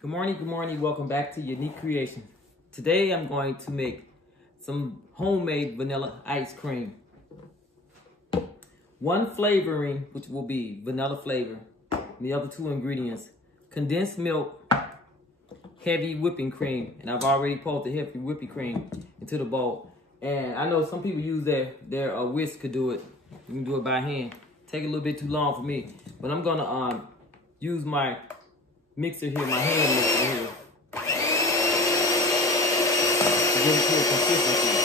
Good morning, welcome back to Unique Creations. Today I'm going to make some homemade vanilla ice cream. One flavoring, which will be vanilla flavor, and the other two ingredients, condensed milk, heavy whipping cream, and I've already poured the heavy whipping cream into the bowl. And I know some people use their whisk to do it. You can do it by hand. Take a little bit too long for me, but I'm gonna use my mixer here, my hand mixer here, to get it to a consistency.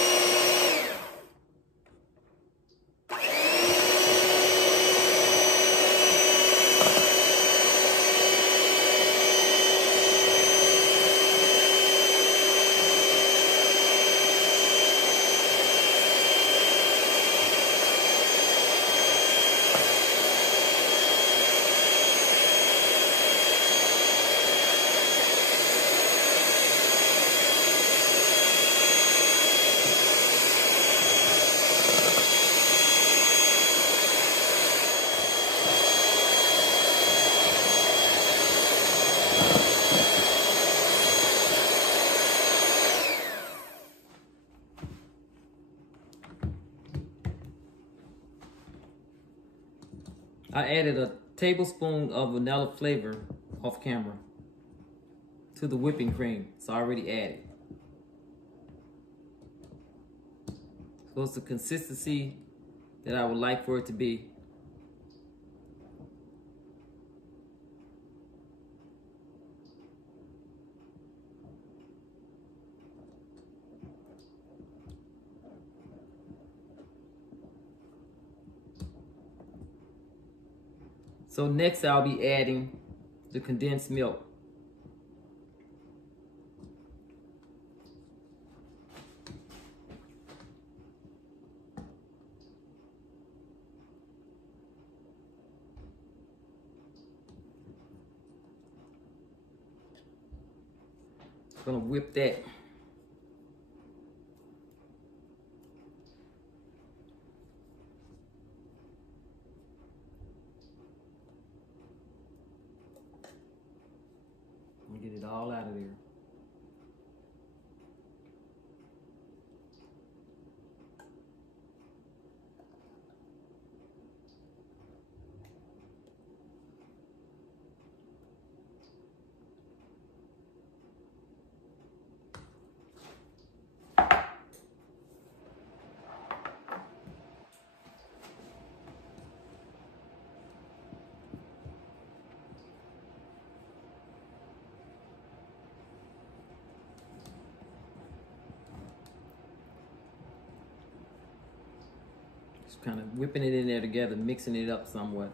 I added a tablespoon of vanilla flavor off camera to the whipping cream. It's already added. So it's the consistency that I would like for it to be. So next I'll be adding the condensed milk. I'm gonna whip that. Get it all out of there. Just kind of whipping it in there together, mixing it up somewhat.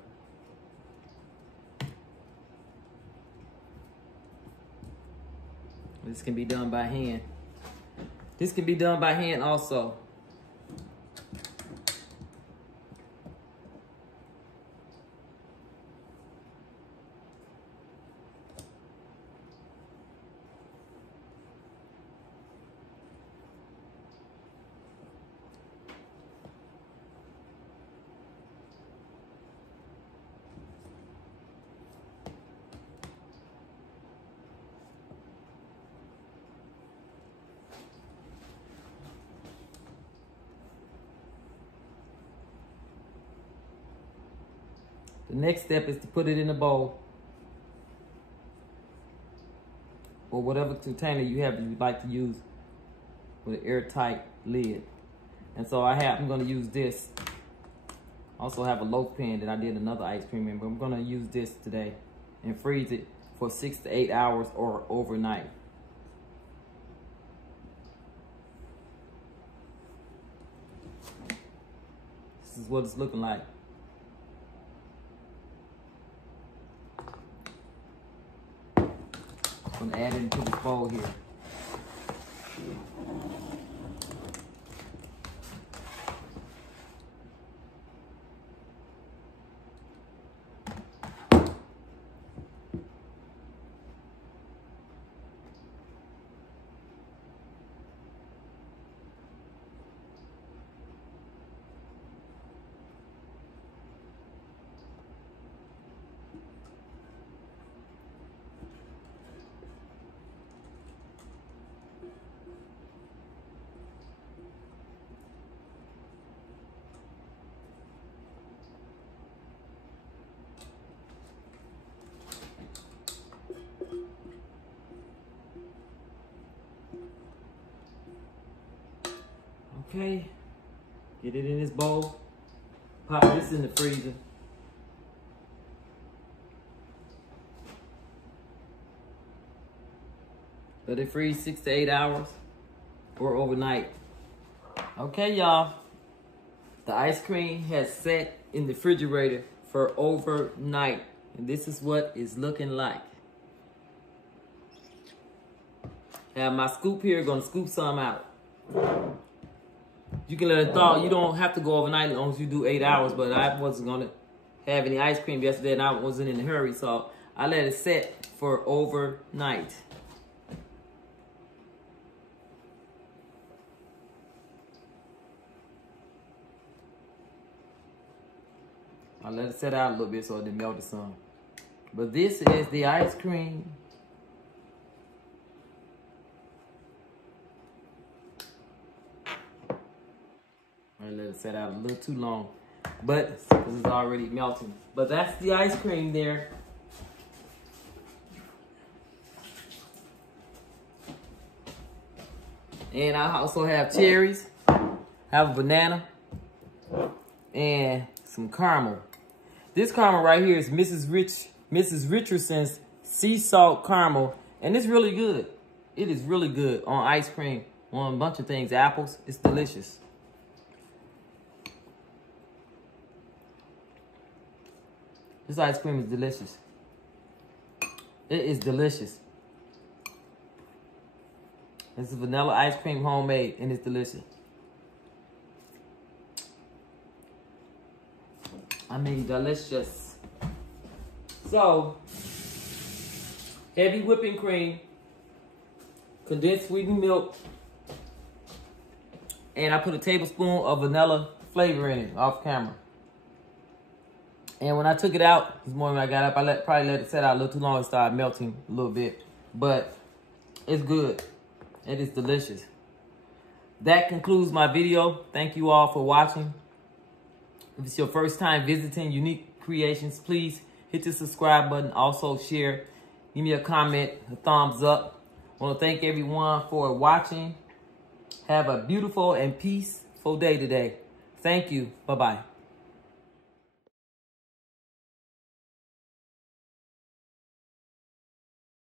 This can be done by hand. This can be done by hand also. The next step is to put it in a bowl or whatever container you have that you'd like to use with an airtight lid. And so I'm going to use this. I also have a loaf pan that I did another ice cream in, but I'm going to use this today and freeze it for 6 to 8 hours or overnight. This is what it's looking like. I'm gonna add it into this bowl here. Okay. Get it in this bowl. Pop this in the freezer. Let it freeze 6 to 8 hours or overnight. Okay, y'all. The ice cream has set in the refrigerator for overnight. And this is what it's looking like. Have my scoop here, gonna scoop some out. You can let it thaw. You don't have to go overnight as long as you do 8 hours, but I wasn't gonna have any ice cream yesterday and I wasn't in a hurry, so I let it set for overnight. I let it set out a little bit so it didn't melt some. But this is the ice cream. I let it set out a little too long, but this is already melting. But that's the ice cream there. And I also have cherries, have a banana, and some caramel. This caramel right here is Mrs. Richardson's sea salt caramel, and it's really good. It is really good on ice cream, on a bunch of things, apples. It's delicious. This ice cream is delicious. It is delicious. This is vanilla ice cream, homemade, and it's delicious. I mean, delicious. So, heavy whipping cream, condensed sweetened milk, and I put a tablespoon of vanilla flavor in it off camera. And when I took it out this morning when I got up, I probably let it set out a little too long. It started melting a little bit, but it's good. It is delicious. That concludes my video. Thank you all for watching. If it's your first time visiting Unique Creations, please hit the subscribe button. Also share. Give me a comment, a thumbs up. I want to thank everyone for watching. Have a beautiful and peaceful day today. Thank you. Bye-bye.